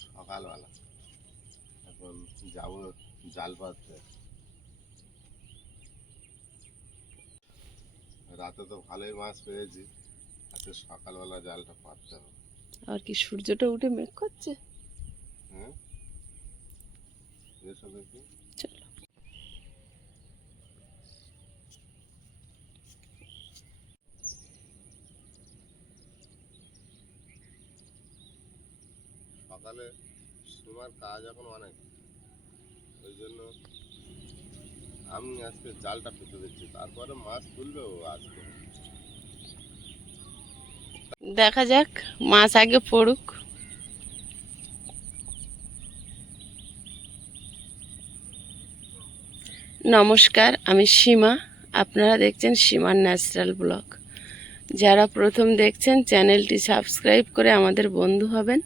সকালবেলা, এখন যাব জাল পাততে। রাতে তো ভালোই মাছ পেয়েছি, আজকে সকালবেলা জালটা পাততে হবে। আর কি সূর্যটা উঠে মেঘ করছে। হ্যাঁ, এসো দেখি। চলো। সকালে সীমার কাজ এখন অনেক, ওই জন্য আমি আজকে জালটা পেতে দিচ্ছি, তারপরে মাছ তুলবে ও আজকে। দেখা যাক, মাছ আগে পড়ুক। নমস্কার, আমি সীমা। আপনারা দেখছেন সীমার ন্যাচারাল ব্লগ। যারা প্রথম দেখছেন চ্যানেলটি সাবস্ক্রাইব করে আমাদের বন্ধু হবেন।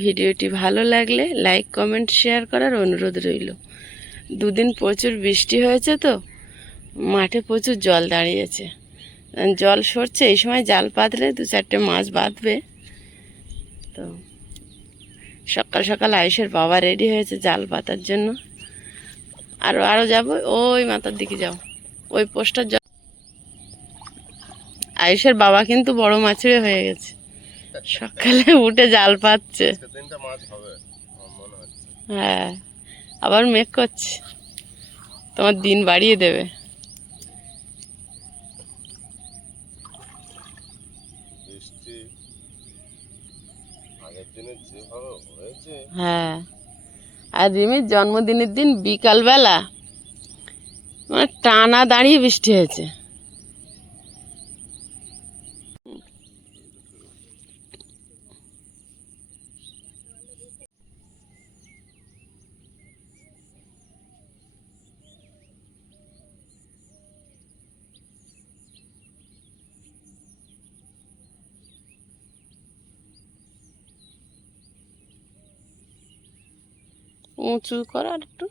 ভিডিওটি ভালো লাগলে লাইক কমেন্ট শেয়ার করার অনুরোধ রইল। দুদিন প্রচুর বৃষ্টি হয়েছে তো মাঠে প্রচুর জল দাঁড়িয়েছে, জল সরছে। এই সময় জাল পাতলে 2-4টে মাছ বাঁধবে। তো সকাল সকাল আয়ুষের বাবা রেডি হয়েছে জাল পাতার জন্য। আরও যাবো, ওই মাথার দিকে যাও, ওই পোস্টার জল। আয়ুষের বাবা কিন্তু বড় মাছের হয়ে গেছে, সকালে উঠে জাল পাতছে। হ্যাঁ, আবার মেঘ করছে, তোমার দিন বাড়িয়ে দেবে। হ্যাঁ, আর রিমির জন্মদিনের দিন বিকালবেলা মানে টানা দাঁড়িয়ে বৃষ্টি হয়েছে। উঁচু করা আর একটু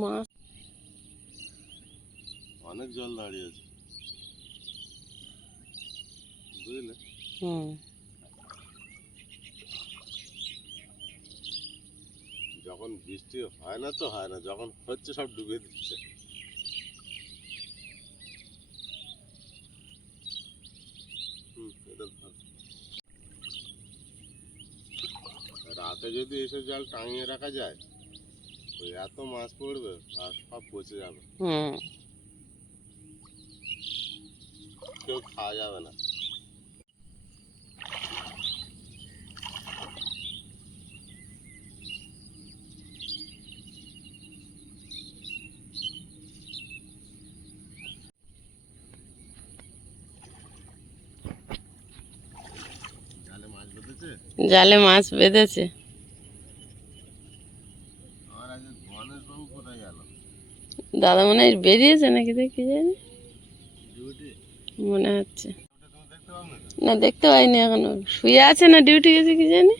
মাছ। অনেক জল দাঁড়িয়েছে, বুঝলে। যখন বৃষ্টি হয় না তো হয় না, যখন হচ্ছে সব ডুবে দিচ্ছে। রাতে যদি এসব জাল টাঙিয়ে রাখা যায়, ওই এত মাছ পড়বে আর সব পচে যাবে, কেউ খাওয়া যাবে না। জালে মাছ বেঁধেছে। দাদা মনে হয় বেরিয়েছে নাকি, দেখি জানি, মনে হচ্ছে। না, দেখতে পাইনি এখনো, শুয়ে আছে না ডিউটি গেছে কি জানি।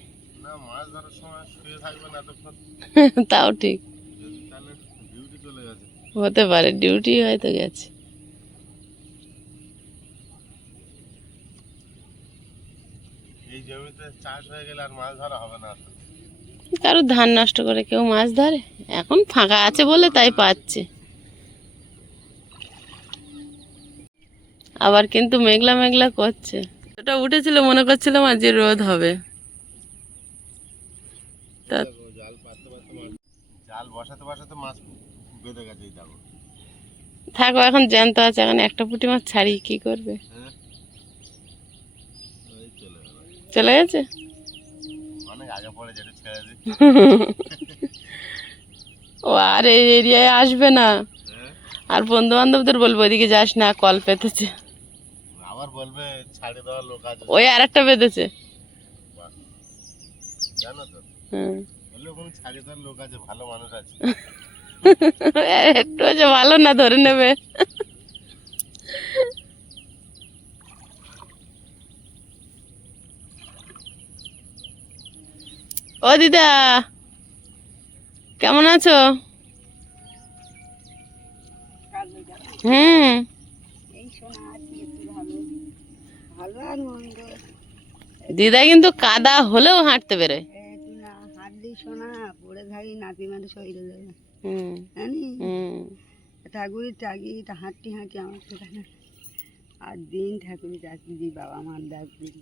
তাও ঠিক, হতে পারে ডিউটি হয়তো গেছে। এই জমিতে চাষ হয়ে গেলে আর মাছ ধরা হবে না। কারো ধান নষ্ট করে কেউ মাছ ধরে? এখন ফাঁকা আছে বলে তাই পাচ্ছে। আবার কিন্তু মেঘলা মেঘলা করছে। ওটা উঠেছিল, মনে করছিলাম আজ রোদ হবে। জাল বসাতে বসাতে মাছ বেঁধে গেছে। থাকো, এখন জ্যান্ত আছে, এখন একটা পুঁটি মাছ ছাড়ি কি করবে। চলে গেছে, অনেক আগে পড়ে যেটা ছেড়ে দিই। ও আর এই এরিয়ায় আসবে না। আর বন্ধু বান্ধবদের বলবো ওইদিকে যাস না, কল পেতেছে। আবার বলবে ছাড়ে দেওয়ার লোক আছে। ওই আর একটা বেঁধেছে, জানো তো। ছাড়ে দেওয়ার লোক আছে, ভালো মানুষ আছে। একটু যে ভালো না, ধরে নেবে। ও দিদা, কেমন আছো? আর মন্দ দিদা কিন্তু কাদা হলেও হাঁটতে বেরোয়। তুই না হাত দিস না, পড়ে থাকি নাতি মানে শরীরে যাবে হুম জানি হুম। ঠাকুরের চাকি তা হাঁটি হাঁটি আমার তো থাকে আর দিন ঠাকুরের চাকি দি বাবা আমার ডাক দিবি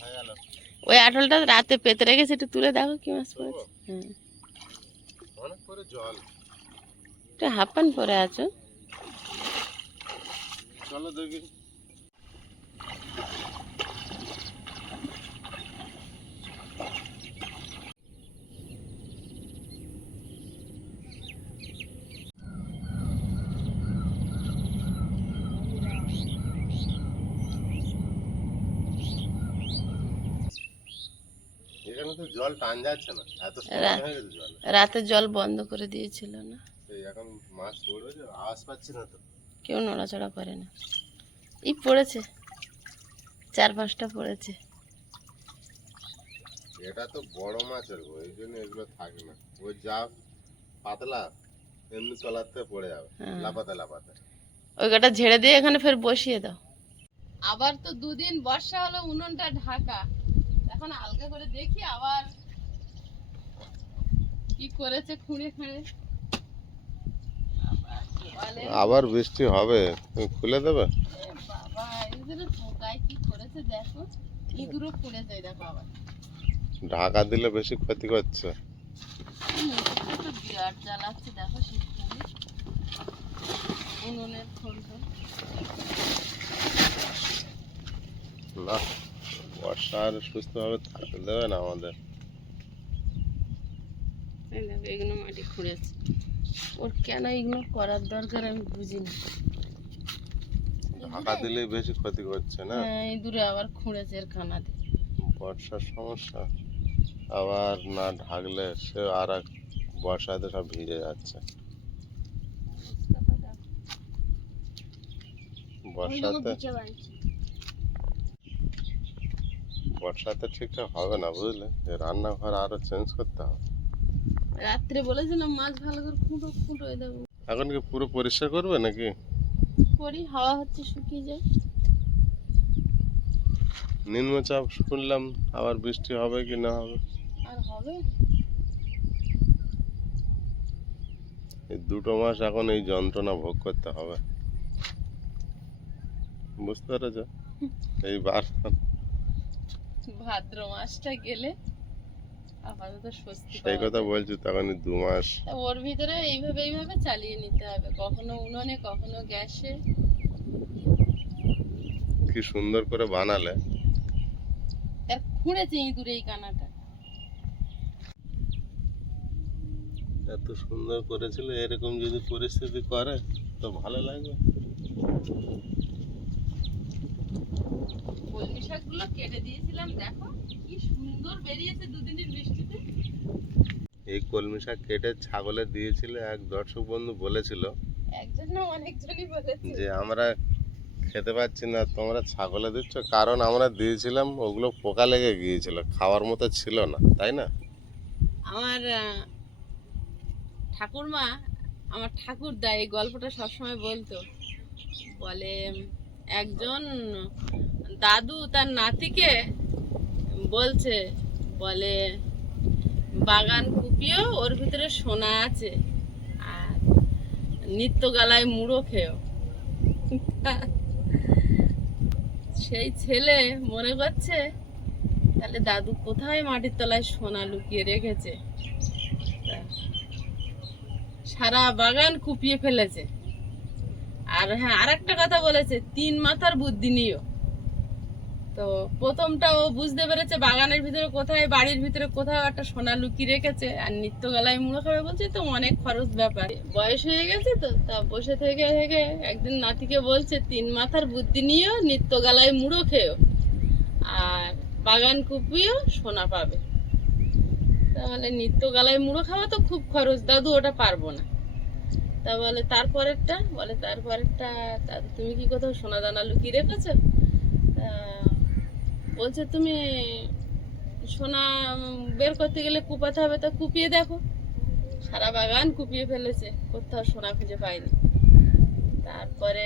হয়ে গেল। ওই আটলটা রাতে পেতে রেখেছে, একটু তুলে দেখো কি মাছ পড়েছে। হ্যাঁ, অনেক করে জল। একটু হাফ প্যান্ট পরে আছো। চলো দেখি। এখানে তো জল টান যাচ্ছে না, এত সময় হয়ে গেছে জল। রাতে জল বন্ধ করে দিয়েছিল না, এই এখন মাছ পড়বে যে আওয়াজ পাচ্ছি না তো। কেউ নড়াচড়া করে না। এই পড়েছে, 4-5টা পড়েছে। এটা তো বড় মাছের গো, এই জন্য এগুলো থাকে না। ওই যা পাতলা এমনি তলাতে পড়ে যাবে, হ্যাঁ। লাপাতে লাপাতে। ওই কটা ঝেড়ে দিয়ে এখানে ফের বসিয়ে দাও। আবার তো দুদিন বর্ষা হলো, উনুনটা ঢাকা। এখন হালকা করে দেখি আবার কি করেছে খুঁড়ে খুঁড়ে। আবার বৃষ্টি হবে, তুমি খুলে দেবে। বাবা এদের পোকায় কি করেছে দেখো, ইঁদুরও খুঁড়ে যায় দেখো। আবার ঢাকা দিলে বেশি ক্ষতি করছে। মুখটা তো বিরাট জ্বালাচ্ছে দেখো, শীতকালে উনুনের খোলটা। না, বর্ষা আর সুস্থভাবে থাকতে দেবে না আমাদের। এই দেখো এগুলো মাটি খুঁড়েছে, ওর কেন এগুলো করার দরকার আমি বুঝি না। ঢাকা দিলেই বেশি ক্ষতি করছে না। হ্যাঁ, ইঁদুরে আবার খুঁড়েছে এর খানা দিয়ে। বর্ষার সমস্যা, আবার না ঢাকলে সে আর এক বর্ষাতে সব ভিজে যাচ্ছে। বর্ষাতে ঠিকঠাক হবে না বুঝলে, এই রান্নাঘর আরো চেঞ্জ করতে হবে। রাত্রে বলেছিলাম মাছ ভালো করে খুঁটো খুঁটো দেবো। এখন কি পুরো পরিষ্কার করবে নাকি? করি, হাওয়া হচ্ছে শুকিয়ে যায়। নিম্নচাপ শুনলাম, আবার বৃষ্টি হবে কি না হবে। আর হবে এই 2 মাস এখন এই যন্ত্রণা ভোগ করতে হবে, বুঝতে পেরেছ? এইবার ভাদ্র মাসটা গেলে আপাতত স্বস্তি সেই পাওয়া কথা যাবে। বলছি, তখন 2 মাস তা ওর ভিতরে এইভাবে চালিয়ে নিতে হবে, কখনো উনুনে কখনো গ্যাসে। কি সুন্দর করে বানালে। তার খুঁড়েছে ইঁদুরে এই কানাটা। এত সুন্দর করেছিল, এরকম যদি পরিস্থিতি করে তো ভালো লাগবে। কলমি শাকগুলো কেটে দিয়েছিলাম, দেখো কি সুন্দর বেরিয়েছে দুদিনের বৃষ্টিতে। এই কলমি শাক কেটে ছাগলে দিয়েছিল, এক দর্শক বন্ধু বলেছিল একজন না অনেকজনই বলেছে যে আমরা খেতে পাচ্ছি না, তোমরা ছাগলে দিচ্ছ। কারণ আমরা দিয়েছিলাম, ওগুলো পোকা লেগে গিয়েছিল, খাওয়ার মতো ছিল না, তাই না? আমার ঠাকুরমা, আমার ঠাকুরদা এই গল্পটা সবসময় বলতো। বলে একজন দাদু তার নাতিকে বলছে, বলে বাগান কুপিও, ওর ভিতরে সোনা আছে, আর নিত্য গালায় মুড়ো খেয়েও। সেই ছেলে মনে করছে তাহলে দাদু কোথায় মাটির তলায় সোনা লুকিয়ে রেখেছে। তা সারা বাগান কুপিয়ে ফেলেছে। আর হ্যাঁ, আর একটা কথা বলেছে, 3 মাথার বুদ্ধি নিও। তো প্রথমটা ও বুঝতে পেরেছে বাগানের ভিতরে কোথায়, বাড়ির ভিতরে কোথাও একটা সোনা লুকিয়ে রেখেছে, আর নিত্য গলায় মুড়ো খাবে বলছে, তো অনেক খরচ ব্যাপার, বয়স হয়ে গেছে তো। তা বসে থেকে থেকে একদিন নাতিকে বলছে, 3 মাথার বুদ্ধি নিও, নিত্য গলায় মুড়ো খেয়েও, আর বাগান কুপিও, সোনা পাবে। তাহলে নিত্য গলায় মুড়ো খাওয়া তো খুব খরচ দাদু, ওটা পারবো না। তা বলে তারপরেরটা, দাদু তুমি কি কোথাও সোনা দানা লুকিয়ে রেখেছো? বলছে তুমি সোনা বের করতে গেলে কুপাতে হবে, তো কুপিয়ে দেখো, সারা বাগান কুপিয়ে ফেলেছে, কোথাও সোনা খুঁজে পাইনি। তারপরে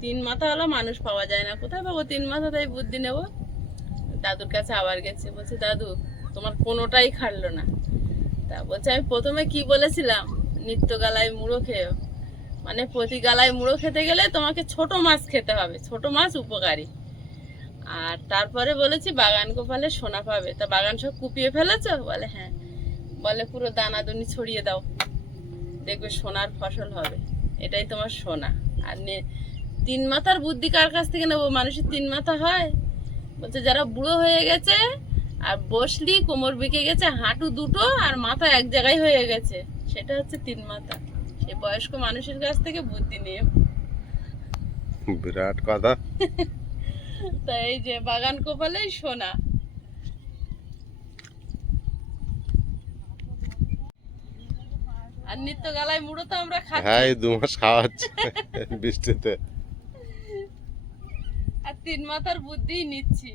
3 মাথা হলো মানুষ পাওয়া যায় না, কোথায় পাবো 3 মাথা, তাই বুদ্ধি নেব। দাদুর কাছে আবার গেছে, বলছে দাদু তোমার কোনোটাই খাটলো না। তা বলছে আমি প্রথমে কি বলেছিলাম, নিত্য গালায় মুড়ো খেয়েও, মানে প্রতি গালায় মুড়ো খেতে গেলে তোমাকে ছোট মাছ খেতে হবে, ছোট মাছ উপকারী। আর তারপরে বলেছি বাগান গোপালে সোনা পাবে, তা বাগান সব কুপিয়ে ফেলেছো? বলে হ্যাঁ। বলে পুরো দানাদুনি ছড়িয়ে দাও, দেখবে সোনার ফসল হবে, এটাই তোমার সোনা। আর 3 মাথার বুদ্ধি কার কাছ থেকে নেবো? মানুষের 3 মাথা হয়? বলছে যারা বুড়ো হয়ে গেছে আর বসলি কোমর বেঁকে গেছে, হাঁটু দুটো আর মাথা এক জায়গায় হয়ে গেছে, সেটা হচ্ছে 3 মাথা। সে বয়স্ক মানুষের কাছ থেকে বুদ্ধি নিয়ে। বিরাট কথা। তা এই যে বাগান কোপালেই সোনা। আর নিত্য গালায় মুড়ো তো আমরা হ্যাঁ, খাচ্ছি, এই 2 মাস খাওয়াচ্ছে বৃষ্টিতে। আর 3 মাথার বুদ্ধি নিচ্ছি।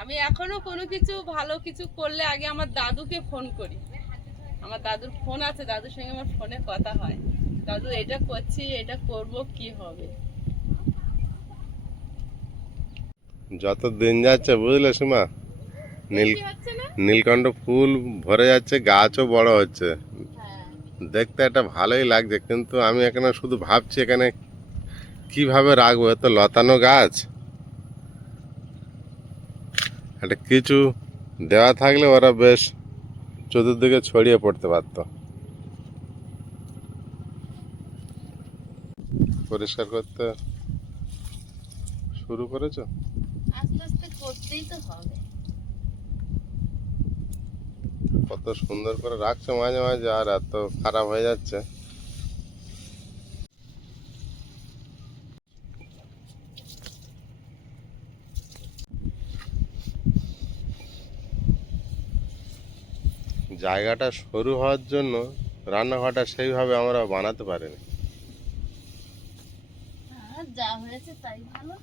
আমি এখনো কোনো কিছু ভালো কিছু করলে আগে আমার দাদুকে ফোন করি, আমার দাদুর ফোন আছে, দাদুর সঙ্গে আমার ফোনে কথা হয়, দাদু এটা করছি, এটা করব, কি হবে। যত দিন যাচ্ছে বুঝলে সীমা, নীল কি হচ্ছে না? নীলকণ্ঠ ফুল ভরে যাচ্ছে, গাছও বড় হচ্ছে, হ্যাঁ, দেখতে একটা ভালোই লাগছে। কিন্তু আমি এখানে শুধু ভাবছি এখানে কিভাবে রাখবো, এত লতানো গাছ, একটা কিছু দেওয়া থাকলে ওরা বেশ চতুর্দিকে ছড়িয়ে পড়তে পারতো। পরিষ্কার করতে শুরু করেছো? আস্তে আস্তে করতেই তো হবে। কত সুন্দর করে রাখছো মাঝে মাঝে, আর এত খারাপ হয়ে যাচ্ছে। জায়গাটা সরু হওয়ার জন্য রান্নাঘরটা সেইভাবে আমরা বানাতে পারিনি, যা হয়েছে তাই ভালো।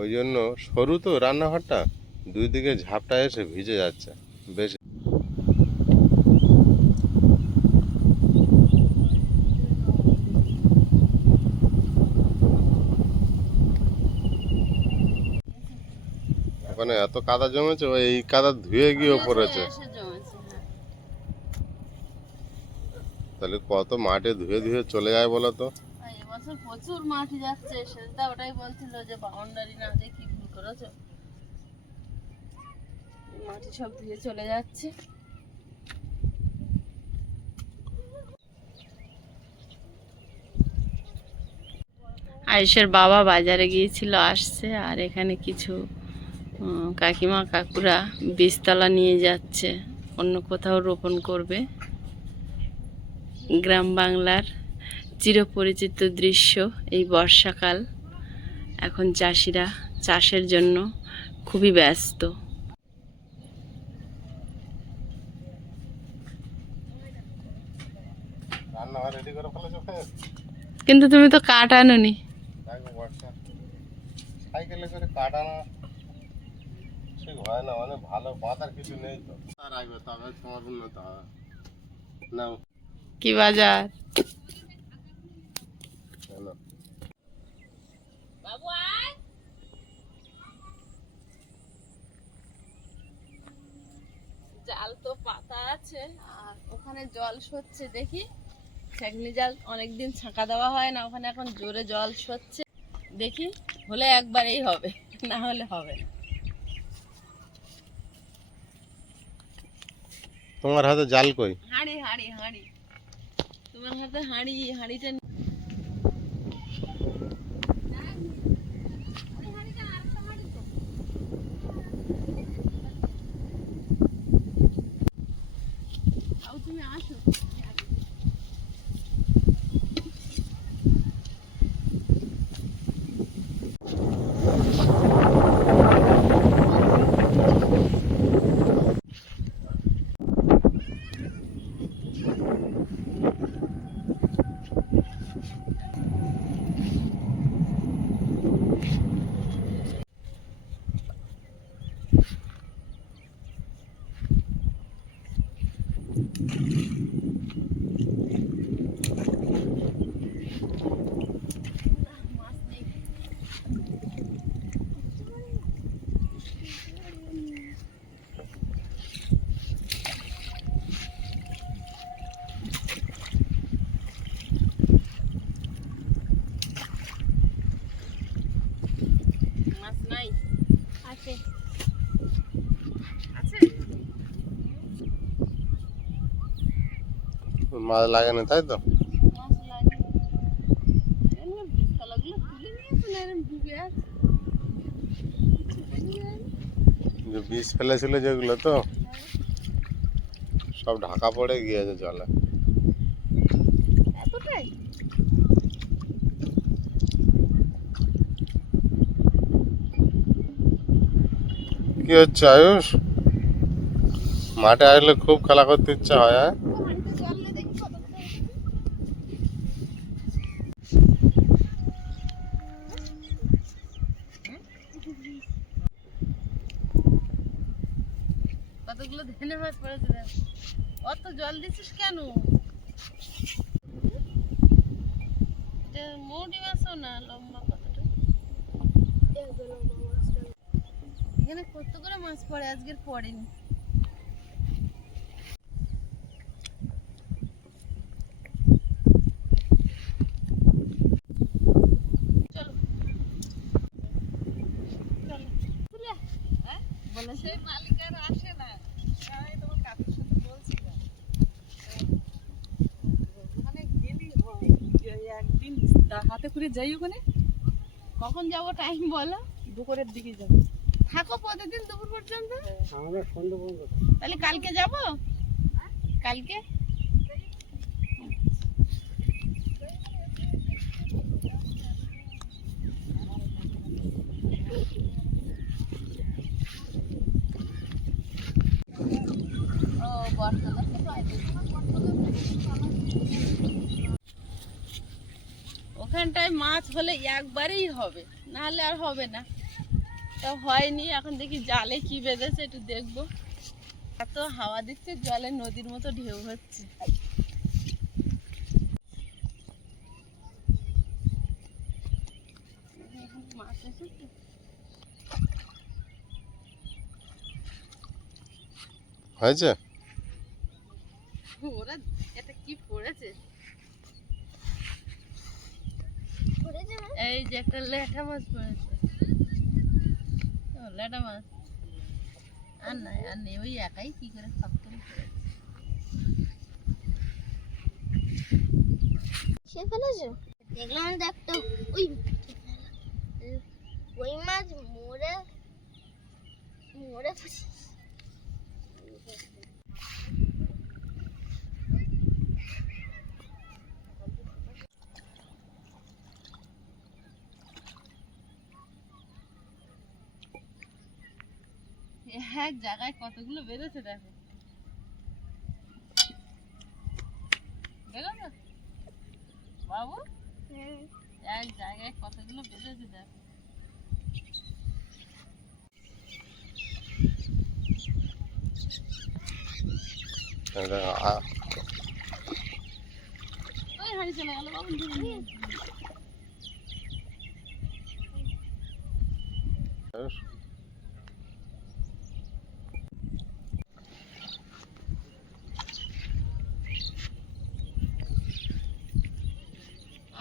ওই জন্য সরু তো রান্নাঘরটা, 2 দিকে ঝাপটা এসে ভিজে যাচ্ছে বেশ। ওখানে এত কাদা জমেছে, ওই এই কাদা ধুয়ে গিয়ে পড়েছে, এসে জমেছে, হ্যাঁ। তাহলে কত মাঠে ধুয়ে ধুয়ে চলে যায় বলো তো। আর এবছর প্রচুর মাটি যাচ্ছে, সেটা ওটাই বলছিল যে বাউন্ডারি না দিয়ে কি ভুল করেছো, মাটি সব ধুয়ে চলে যাচ্ছে। আয়েশের বাবা বাজারে গিয়েছিল, আসছে, আর এখানে কিছু কাকিমা কাকুরা বীজতলা নিয়ে যাচ্ছে, অন্য কোথাও রোপণ করবে। গ্রাম বাংলার চিরপরিচিত দৃশ্য এই বর্ষাকাল, এখন চাষিরা চাষের জন্য খুবই ব্যস্ত। রান্নাঘর রেডি করে ফেলেছো? কিন্তু তুমি তো কাঠ আনোনি। সাইকেলে করে কাটানো ঠিক হয় না, মানে ভালো বাতার কিছু নেই তো, আর আসবে তবে তোমার উন্নত হবে। নাও কি বাজার? চলো। জাল তো পাতা আছে, আর ওখানে জল সচ্ছে, দেখি ছাঁকনি জাল, অনেকদিন ছাঁকা দেওয়া হয় না, ওখানে এখন জোরে জল সচ্ছে, দেখি হলে একবারেই হবে, না হলে হবে না। তোমার হাতে জাল কই? হাঁড়ি হাঁড়ি হাঁড়ি, তোমার হাতে হাঁড়ি, হাঁড়িটা তুমি আসো। মাছ নাই আছে আছে মাছ লাগে না তাই তো? মাছ লাগে এমনি বিস্তালাগুলো তুলে নিয়েছে না এরকম ডুবে আছে যে বিষ ফেলেছিল যেগুলো তো সব ঢাকা পড়ে গিয়েছে জলে। এতটাই কি হচ্ছে আয়ুষ? মাঠে আসলে খুব খেলা করতে ইচ্ছা হয়, হ্যাঁ? পানিতে জল নেই দেখি কত কতগুলো ধেনে মাছ পড়েছে দেখ। অত জল দিছিস কেন? এটা মৌরি মাছও না, লম্বা কতটা। এখানে কত করে মাছ পড়ে, আজকের পড়েনি। চলো চলো তুলে বলে সেই মালিক আর আসে না। আমি তোমার কাকুর সাথে বলছিলাম ওখানে গেলি একদিন হাতে করে যাই ওখানে। কখন যাব টাইম বলো? দুপুরের দিকে যাব। থাকো প্রতিদিন দুপুর পর্যন্ত? আমাদের সন্ধ্যা পর্যন্ত। তাহলে কালকে যাব? কালকে ওখানটায় মাছ হলে একবারেই হবে, নাহলে আর হবে না। তা হয়নি, এখন দেখি জালে কি বেঁধেছে একটু দেখবো। এত হাওয়া দিচ্ছে, জলে নদীর মতো ঢেউ হচ্ছে। মাছ এসেছে, হয়েছে? ওরা এটা কি পড়েছে? এই যে একটা ল্যাঠা মাছ পড়েছে। ও ল্যাঠা মাছ আর নাই, আর নেই, ওই একাই কি করে সব করে পড়েছে। সে ফেলেছো? দেখলাম একটা ওই ওই মাছ মরে মরে এক জায়গায় কতগুলো বেরোছে দেখো, দেখো বাবু, এক জায়গায় কতগুলো বেরোছে দেখো। ওই হাঁড়ি চলে গেল বাবু, ধরে নিয়ে আয়ুষ,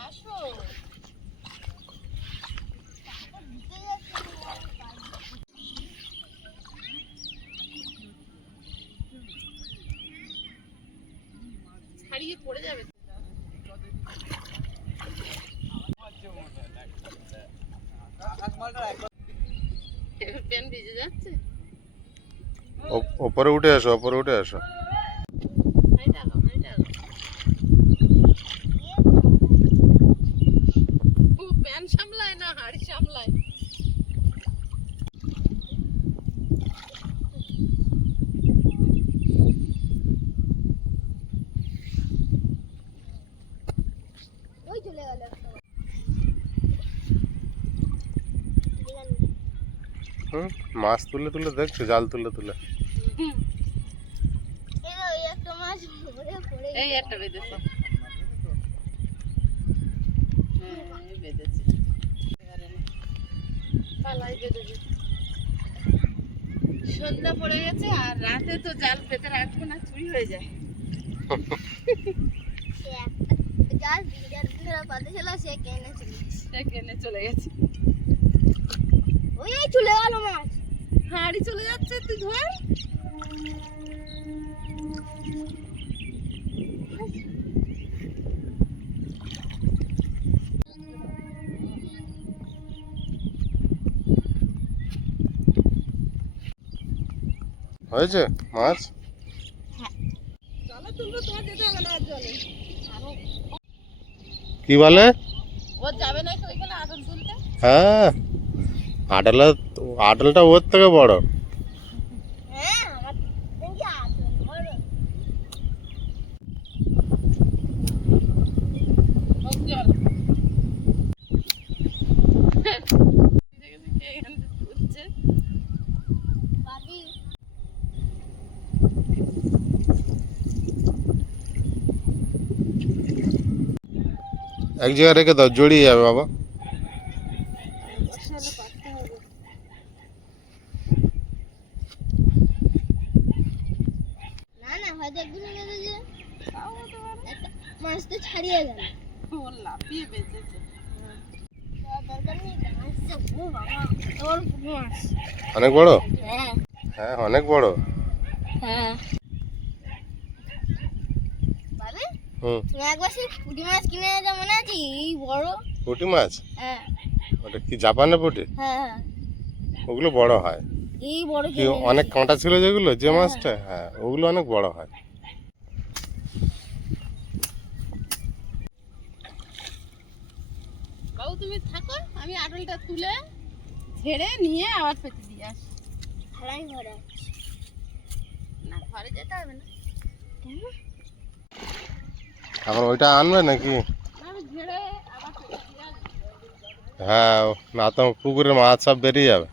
আসো। ছাড়িয়ে পড়ে যাবে। প্যান ভিজে যাচ্ছে। ওপরে উঠে আসো, ওপরে উঠে আসো। হাঁড়িটা আগাও, হাঁড়িটা আগাও। ও প্যান সামলায় না হাঁড়ি সামলায়। ওই চলে গেল একটা মাছ তুলে তুলে দেখছো, জাল তুলে তুলে। ওই একটা মাছ এই একটা বেঁধেছে। হ্যাঁ, এই বেঁধেছে। পালাই বেঁধেছে। সন্ধ্যা পড়ে গেছে আর রাতে তো জাল পেতে রাখবো না, চুরি হয়ে যায়। সে যার বিরাট ধরা পাতে ছিল সে কেনে চলে গেছে। সে কেনে চলে গেছে। ওই চলে গেল মাছ। হাঁড়ি চলে যাচ্ছে, তুই ধর। হয়েছে মাছ? চলো তুলবো, তোমার যেতে হবে না আর জলে। কি বলে? ও যাবে না ওইখানে আদর তুলতে? হ্যাঁ, আটলটা ওর থেকে বড়। হ্যাঁ আমার দেখি আসল বড়। হোক জল। এখানে তুলছে। বাবি এক জায়গায় রেখে দাও, জড়িয়ে যাবে বাবা। না না হয়তো একদিন বেঁধেছে। একটা মাছ তো ছাড়িয়ে গেল। ও লাফিয়ে বেঁচেছে। দরকার নেই আসছে। ও বাবা তোর মাছ। অনেক বড়? হ্যাঁ হ্যাঁ, অনেক বড়। হ্যাঁ বাবি হুম। তুমি একবার সেই পুঁটি মাছ কিনে এনেছো মনে আছে? এই বড়। পুঁটি মাছ? হ্যাঁ ওটা কি জাপানের পুঁটি? হ্যাঁ ওগুলো বড় হয়। এই বড় কি কিনে অনেক এনেছি। কাঁটা ছিল যেগুলো, যে মাছটা, হ্যাঁ ওগুলো অনেক বড় হয়। বাবু তুমি থাকো, আমি আটলটা তুলে ঝেড়ে নিয়ে আবার পেতে দিয়ে আসি। থালাই ভরা। না, ঘরে যেতে হবে না। কেন? এখন ওইটা আনবে নাকি? না, আমি ঝেড়ে আবার পেতে দিয়ে আসি। হ্যাঁ, না তো পুকুরের মাছ সব বেরিয়ে যাবে।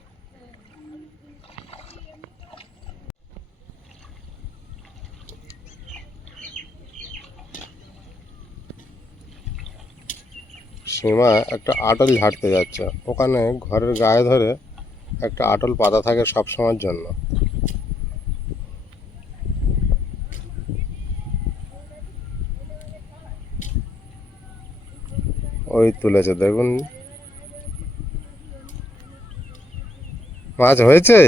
সীমা একটা আটল ঝাড়তে যাচ্ছে, ওখানে ঘরের গায়ে ধরে একটা আটল পাতা থাকে সব সময়ের জন্য। ওই তুলেছে দেখুন, মাছ হয়েছে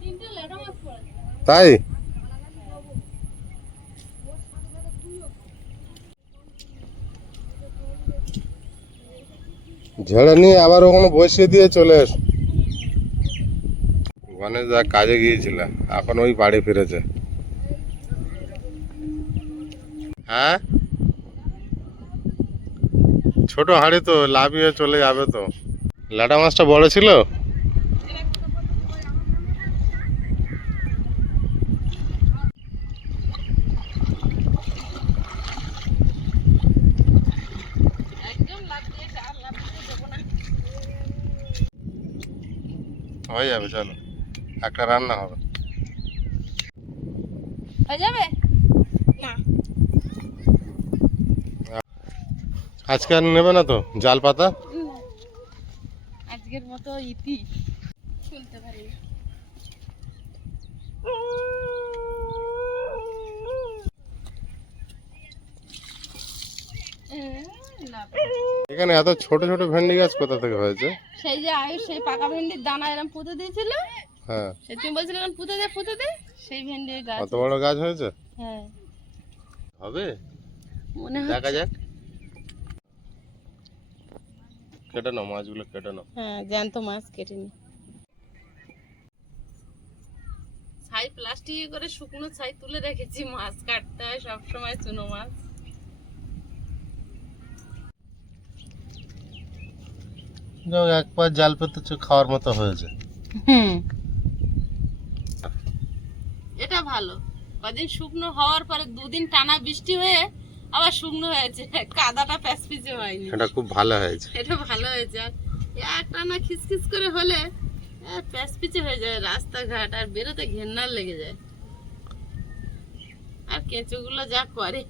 তিনটে লেটা মাছ পড়েছে। তাই? ঝেড়ে নিয়ে আবার ওখানে বসিয়ে দিয়ে চলে এস। গণেশ দা কাজে গিয়েছিল, এখন ওই বাড়ি ফিরেছে। হ্যাঁ, ছোট হাঁড়ি তো, লাফিয়ে চলে যাবে তো। ল্যাটা মাছটা বড় ছিল? একদম লাফ দিয়ে আর লাফ দিয়ে দেবো না। হয়ে যাবে, চলো একটা রান্না হবে। হয়ে যাবে? না আজকে আর নেবে না তো জাল পাতা? আজকের মতো ইতি খুলতে পারি না। এখানে এত ছোট ছোট ভেন্ডি গাছ কোথা থেকে হয়েছে? সেই যে আয়ুষ সেই পাকা ভেন্ডির দানা এরকম পুঁতে দিয়েছিল, হ্যাঁ, সে তুমি বলছিলাম পুঁতে দে, সেই ভেন্ডির গাছ। কত বড় গাছ হয়েছে? হ্যাঁ হবে, মনে দেখা হচ্ছে। যাক। কেটে নাও মাছগুলো, কেটে নাও। হ্যাঁ, জ্যান্ত মাছ কেটে নি। ছাই প্লাস্টিকে করে শুকনো ছাই তুলে রেখেছি, মাছ কাটতে হয় সবসময় চুনো মাছ। যাও, একবার জাল পেতেছো, খাওয়ার মতো হয়েছে। হুম, এটা ভালো। কদিন শুকনো হওয়ার পরে দুদিন টানা বৃষ্টি হয়ে আবার শুকনো হয়েছে, কাদাটা প্যাচপিচে হয়নি। এটা খুব ভালো হয়েছে। এটা ভালো হয়েছে। আর এক টানা খিচখিচ করে হলে প্যাচপিচে হয়ে যায় রাস্তাঘাট, আর বেরোতে ঘেন্নার লেগে যায়। আর কেঁচোগুলো যা করে